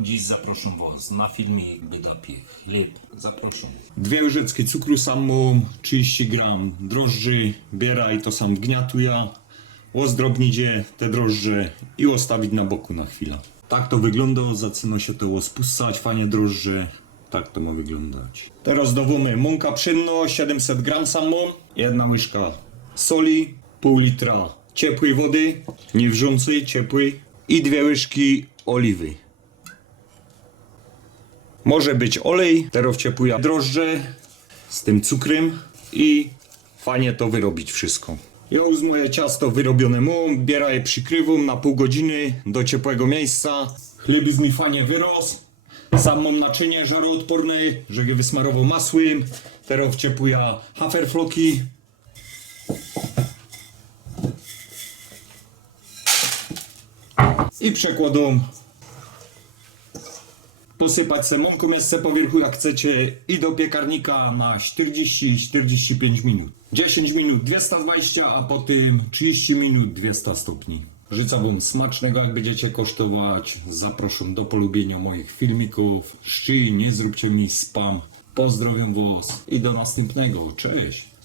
Dziś zaproszę Was na filmik Bydapie chleb. Zapraszam. Dwie łyżeczki cukru samą, 30 gram drożdży, bieraj to sam gniatuja, ozdrobnidzie te drożdże i ostawić na boku na chwilę. Tak to wygląda, zaczyna się to spuszczać, fajnie drożdże, tak to ma wyglądać. Teraz dowómy mąka pszenno, 700 gram samą, jedna łyżka soli, pół litra ciepłej wody, nie wrzącej, ciepłej i dwie łyżki oliwy. Może być olej, teraz ciepłuje drożdże z tym cukrem i fajnie to wyrobić wszystko. Ja już moje ciasto wyrobione mam, bieraj przykrywam na pół godziny do ciepłego miejsca. Chleb z mi fajnie wyrósł. Sam mam naczynie żaroodporne, że je wysmarował masłem. Teraz ciepłuje haferfloki. I przekładą posypać se mąką jeszcze po wierzchu jak chcecie i do piekarnika na 40-45 minut. 10 minut 220, a potem 30 minut 200 stopni. Życzę wam smacznego jak będziecie kosztować. Zapraszam do polubienia moich filmików. Szczy, nie zróbcie mi spam. Pozdrawiam was i do następnego. Cześć!